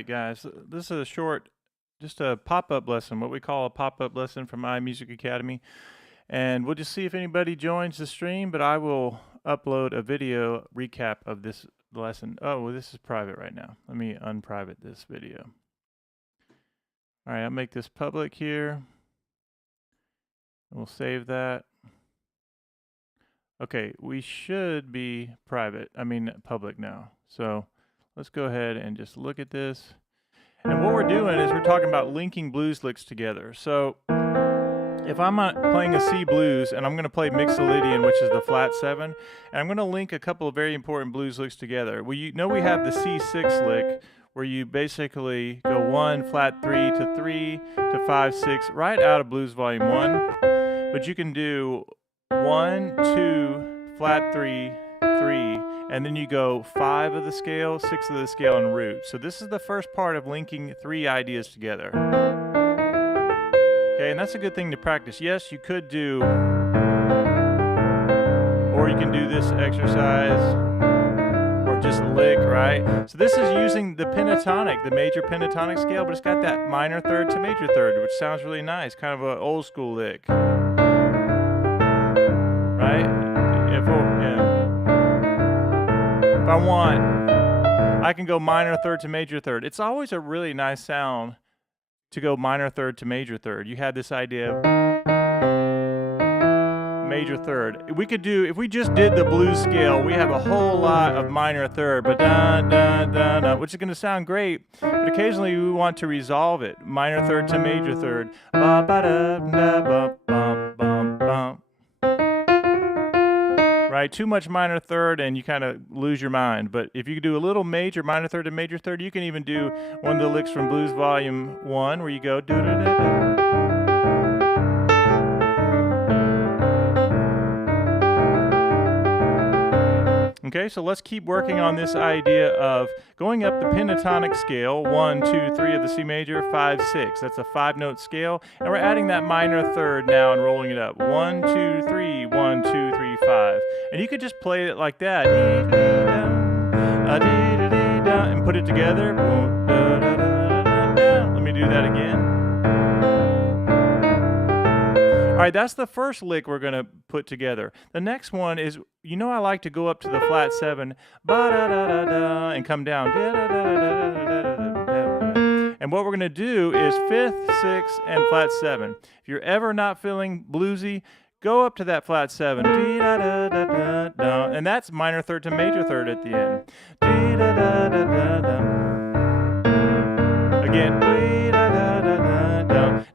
Alright guys, this is a short, just a pop-up lesson, what we call a pop-up lesson from iMusic Academy. And we'll just see if anybody joins the stream, but I will upload a video recap of this lesson. Oh, well, this is private right now. Let me unprivate this video. Alright, I'll make this public here. We'll save that. Okay, we should be public now. So let's go ahead and just look at this. And what we're doing is we're talking about linking blues licks together. So if I'm playing a C blues and I'm going to play Mixolydian, which is the flat 7, and I'm going to link a couple of very important blues licks together. We know we have the C6 lick where you basically go 1, flat 3 to 3 to 5, 6, right out of Blues Volume 1. But you can do 1, 2, flat 3, 3, and then you go 5 of the scale, 6 of the scale, and root. So this is the first part of linking 3 ideas together. Okay, and that's a good thing to practice. Yes, you could do, or you can do this exercise, or just lick, right? So this is using the pentatonic, the major pentatonic scale, but it's got that minor third to major third, which sounds really nice, kind of an old school lick. Right? If I want, I can go minor third to major third. It's always a really nice sound to go minor third to major third. You had this idea of major third. We could do, if we just did the blues scale, we have a whole lot of minor third, but da da da da, which is going to sound great, but occasionally we want to resolve it. Minor third to major third. Ba ba da da ba bum bum bum. Right, too much minor third and you kind of lose your mind. But if you do a little major, minor third to major third, you can even do one of the licks from Blues Volume 1 where you go do da da da. Okay, so let's keep working on this idea of going up the pentatonic scale, 1, 2, 3 of the C major, 5, 6. That's a 5-note scale, and we're adding that minor third now and rolling it up. 1, 2, 3, 1, 2, 3, 5. And you could just play it like that. And put it together. Let me do that again. All right, that's the first lick we're going to put together. The next one is, you know, I like to go up to the flat 7, ba-da-da-da-da, and come down. And what we're going to do is 5th, 6th, and flat 7. If you're ever not feeling bluesy, go up to that flat 7. And that's minor third to major third at the end. Again.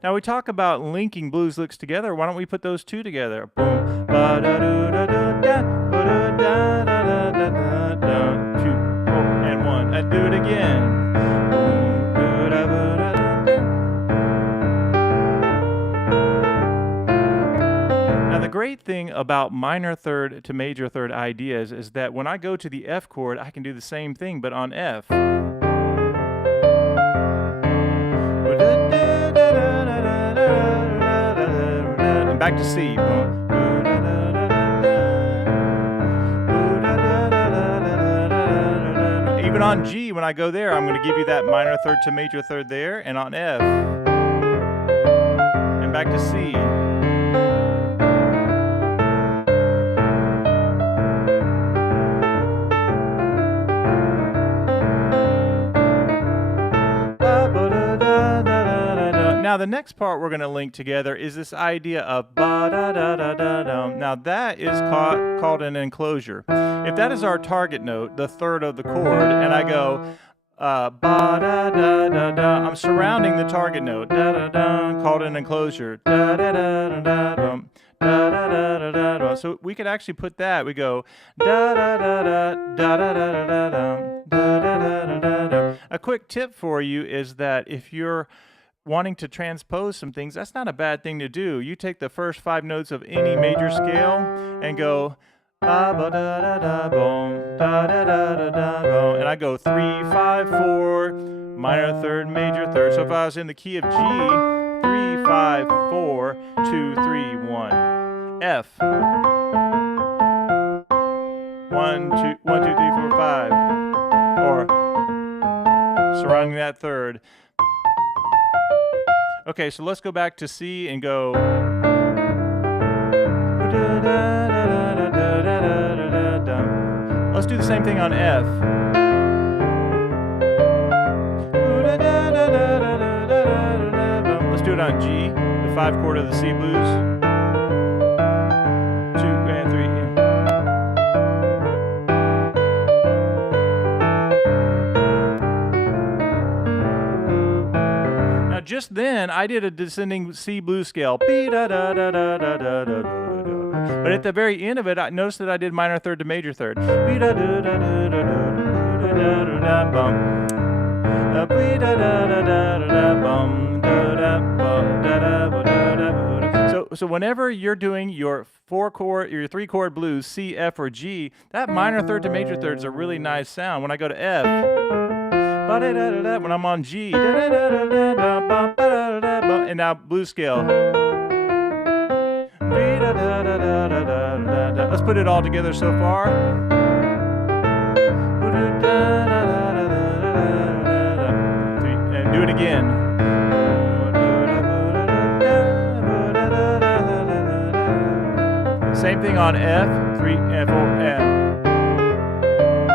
Now we talk about linking blues licks together. Why don't we put those two together? Boom, ba da da da da da, ba da da da da da da, 2, 4, and 1, and do it again. Boom, ba da ba da da. Now the great thing about minor third to major third ideas is that when I go to the F chord, I can do the same thing, but on F. Back to C. Even on G, when I go there, I'm going to give you that minor third to major third there, and on F. And back to C. Now the next part we're going to link together is this idea of ba-da-da-da-da-dum. Now that is called an enclosure. If that is our target note, the third of the chord, and I go ba-da-da-da-da, I'm surrounding the target note, da-da-da, called an enclosure. Da-da-da-da-da-dum, da-da-da-da-da-dum. So we could actually put that, we go da-da-da-da, da-da-da-da-dum, da-da-da-da-dum. A quick tip for you is that if you're wanting to transpose some things, that's not a bad thing to do. You take the first 5 notes of any major scale and go ba ba da da da boom, da da da da da boom, and I go 3, 5, 4, minor third, major third. So if I was in the key of G, 3, 5, 4, 2, 3, 1. F. 1, 2, 1, 2, 3, 4, 5. Or surrounding that third. Okay, so let's go back to C and go. Let's do the same thing on F. Let's do it on G, the 5 chord of the C blues. 2 and 3. Now just then I did a descending C blues scale. But at the very end of it, I noticed that I did minor third to major third. So whenever you're doing your 4 chord, your 3 chord blues, C, F, or G, that minor third to major third is a really nice sound. When I go to F, when I'm on G, and now blues scale. Let's put it all together so far. And do it again. Same thing on F, 3, F, 4, F.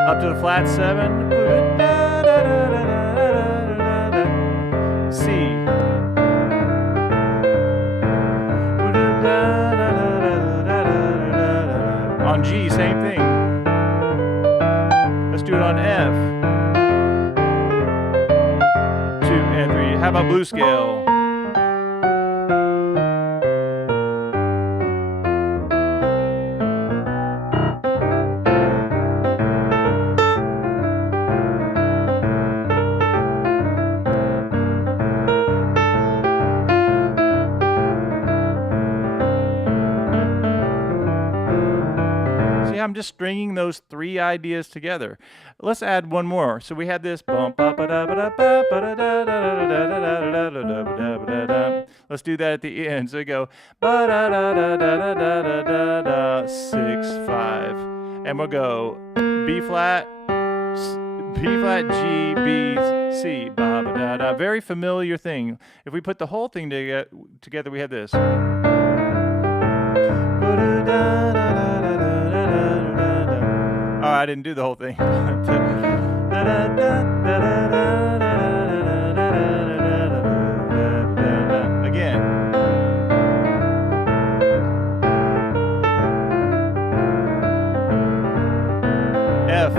Up to the flat 7. C. On G, same thing. Let's do it on F. 2 and 3. How about blues scale? I'm just stringing those 3 ideas together. Let's add one more. So we had this. Let's do that at the end. So we go 6, 5, and we'll go B flat, G, B, C. Very familiar thing. If we put the whole thing together, we have this. Oh, I didn't do the whole thing. Again. F.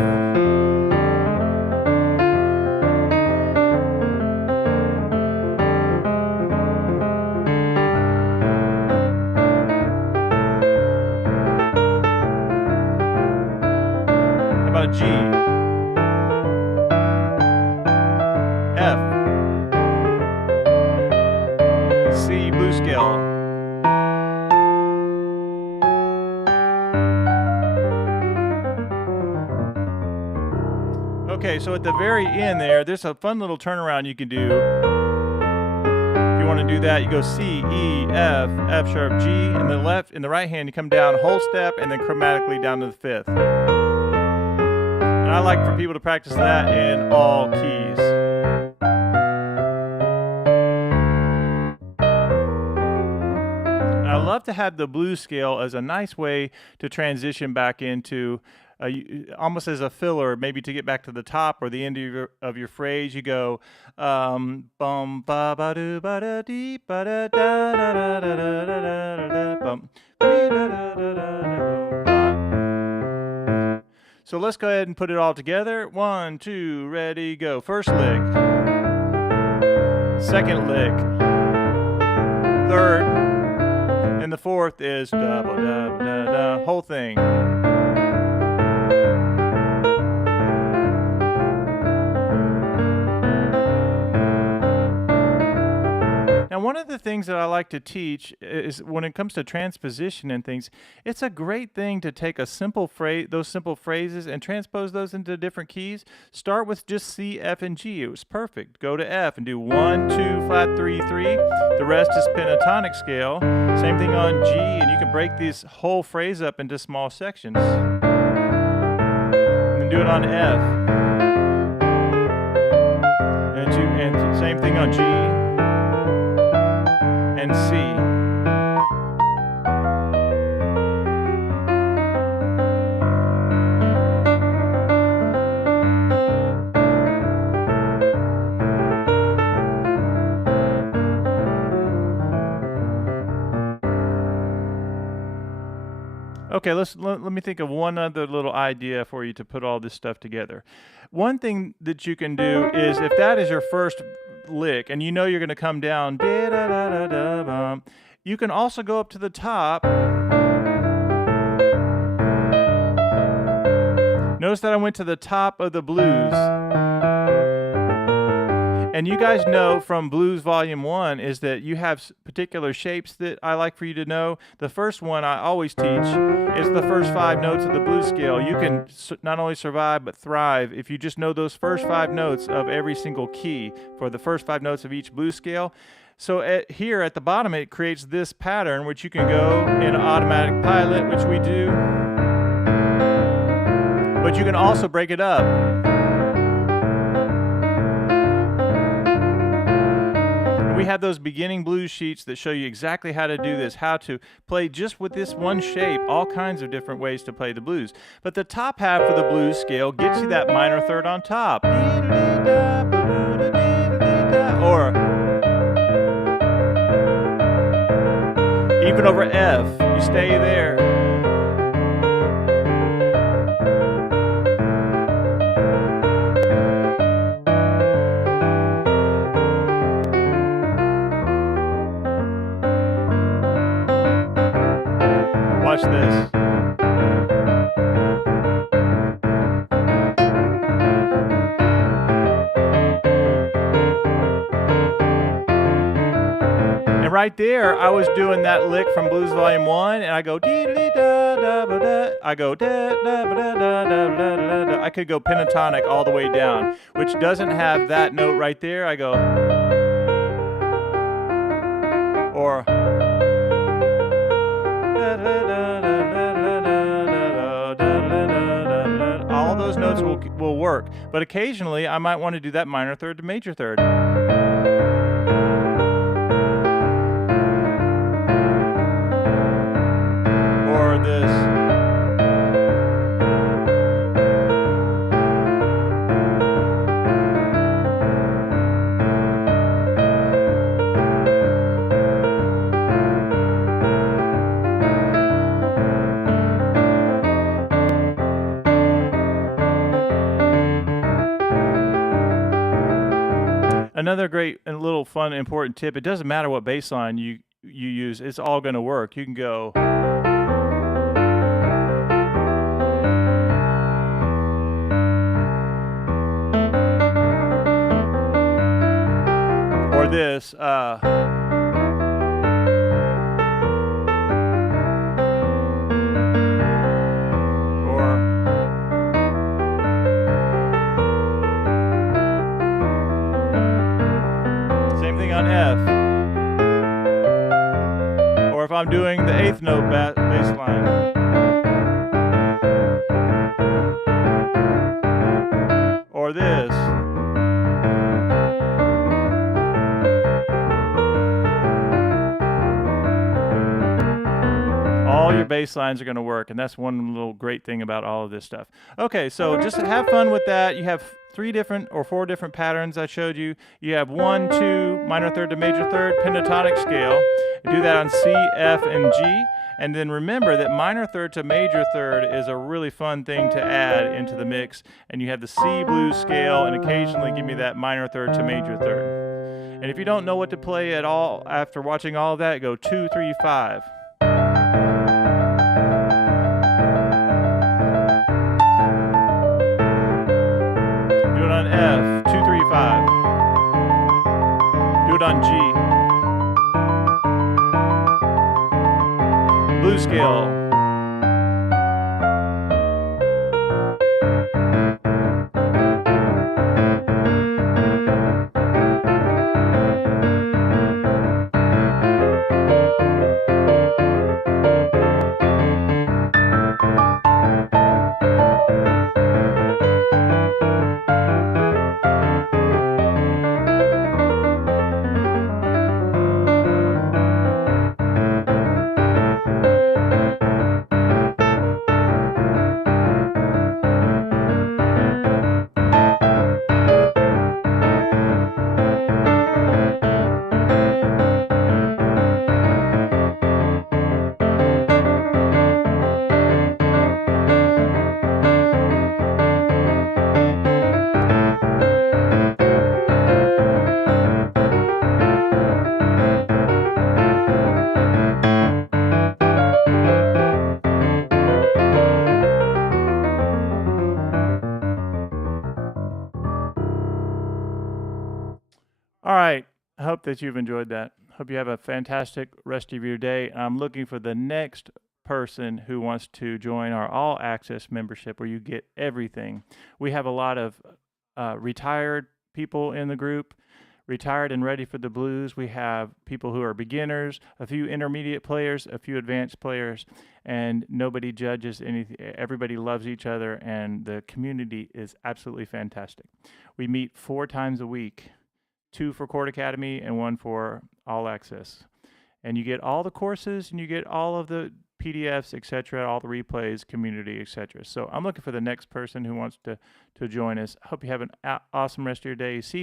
G, F, C, blues scale. Okay, so at the very end there's a fun little turnaround you can do. If you want to do that, you go C, E, F, F sharp, G, and in the right hand you come down whole step and then chromatically down to the 5th. I like for people to practice that in all keys. And I love to have the blues scale as a nice way to transition back into, almost as a filler, maybe to get back to the top or the end of your phrase. You go bum ba ba do ba da dee ba da da da da da da da bum. So let's go ahead and put it all together. 1, 2, ready, go. First lick. Second lick. Third. And the fourth is da ba da ba da da. Whole thing. Now, one of the things that I like to teach is when it comes to transposition and things, it's a great thing to take a simple phrase, those simple phrases, and transpose those into different keys. Start with just C, F, and G. It was perfect. Go to F and do 1, 2, flat, 3, 3. The rest is pentatonic scale. Same thing on G, and you can break this whole phrase up into small sections. And then do it on F. on G and C. Okay, let me think of one other little idea for you to put all this stuff together. One thing that you can do is, if that is your first lick and you know you're going to come down, you can also go up to the top. Notice that I went to the top of the blues. And you guys know from Blues Volume 1 is that you have particular shapes that I like for you to know. The first one I always teach is the first 5 notes of the blues scale. You can not only survive but thrive if you just know those first 5 notes of every single key for the first 5 notes of each blues scale. So here at the bottom it creates this pattern, which you can go in automatic pilot, which we do. But you can also break it up. We have those beginning blues sheets that show you exactly how to do this, how to play just with this one shape, all kinds of different ways to play the blues. But the top half of the blues scale gets you that minor third on top. Or even over F, you stay there. Watch this. And right there, I was doing that lick from Blues Volume 1, and I go dee-dee-da-da-ba-da. I go da-da-ba-da-da-da-da-da-da. I could go pentatonic all the way down, which doesn't have that note right there. I go, or all those notes will work, but occasionally I might want to do that minor third to major third. Or this. Another great and little fun important tip, it doesn't matter what bass line you use, it's all going to work. You can go or this on F, or if I'm doing the 8th note bass line, or this, all your bass lines are going to work, and that's one little great thing about all of this stuff. Okay, so just have fun with that. You have 3 different or 4 different patterns I showed you. You have 1, 2, minor third to major third, pentatonic scale. You do that on C, F, and G. And then remember that minor third to major third is a really fun thing to add into the mix. And you have the C blues scale, and occasionally give me that minor third to major third. And if you don't know what to play at all after watching all of that, go 2, 3, 5. On F, 2, 3, 5. Do it on G. Blues scale. hope that you've enjoyed that. Hope you have a fantastic rest of your day. I'm looking for the next person who wants to join our all access membership where you get everything. We have a lot of retired people in the group, retired and ready for the blues. We have people who are beginners, a few intermediate players, a few advanced players, and nobody judges anything. Everybody loves each other, and the community is absolutely fantastic. We meet 4 times a week, 2 for Chord Academy and 1 for All Access. And you get all the courses, and you get all of the PDFs, etc., all the replays, community, etc. So I'm looking for the next person who wants to join us. Hope you have an awesome rest of your day. See you.